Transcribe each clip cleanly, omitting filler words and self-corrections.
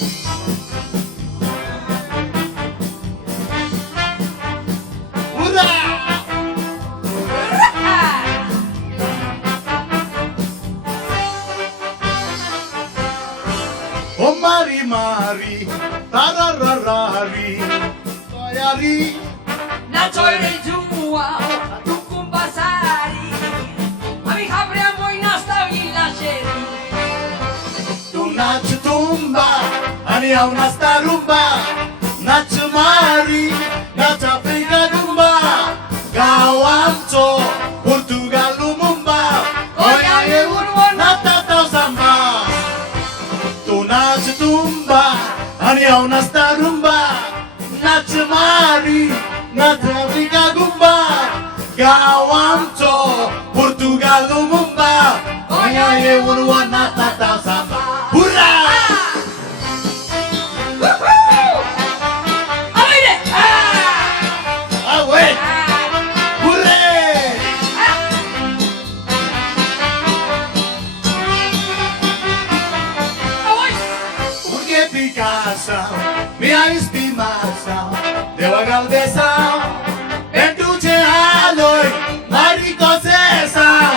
Oh Mari Mari, tarararari, toyari, na tojre jua, tu kumbasari, ami habriamo in asta villa sheri. tu nac tumba, ani au nasta rumba, nac Mari, nac Afrika dumba, gawamto, Portugal lumumba, oya ye urwo nata tau samba. Tu nac tumba, ani au nasta rumba, nac Mari, nac Afrika gumba, gawamto, Portugal lumumba, oya ye urwo nata tau samba. Hurra! Amire! Ah ouais! Hurra! Porque Picasso, minha estimação, deu a galdeção, entuche aloi, maricoseção,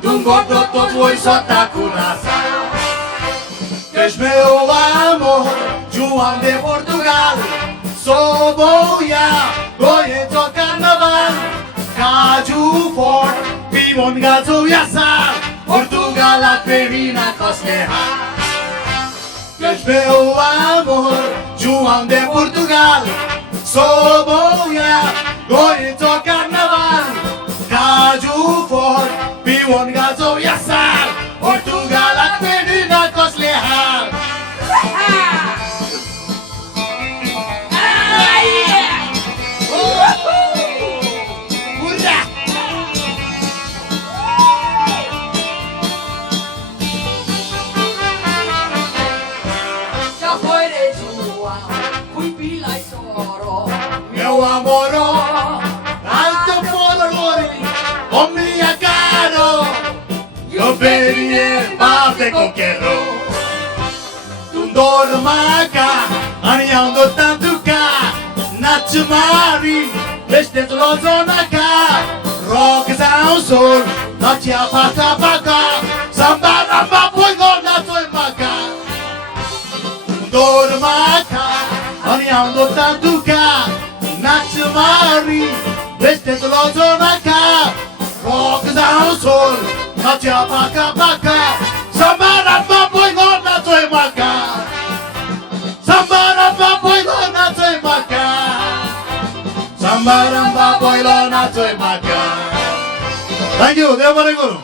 tumboto todo e só tá coração. És meu amor, João de Portugal, sou boia, goiento carnaval, caju forte, pimon gazo yassa, Portugal a perina cosqueja. És meu amor, João de Portugal, sou boia, goiento carnaval, caju forte, pimon gazo yassa, Portugal a perina cosqueja. Já foi de jua, fui pila e soro. Meu amor, alto polvore, o mia caro, io venire parte con quero. Tu dormaca, aniando tanto ca, Mari, veste lo zona ca, rock sound soul, la tia paca, samba ramba poi gorda toi maca. Dormaca, aniando tanto ca, Mari, veste lo zona ca, rock sound soul, la tia paca, samba ramba poi gorda toi maca. Samba ramba poi gorda toi maca. Samba ramba poi gorda toi maca. Thank you, Dev Guru.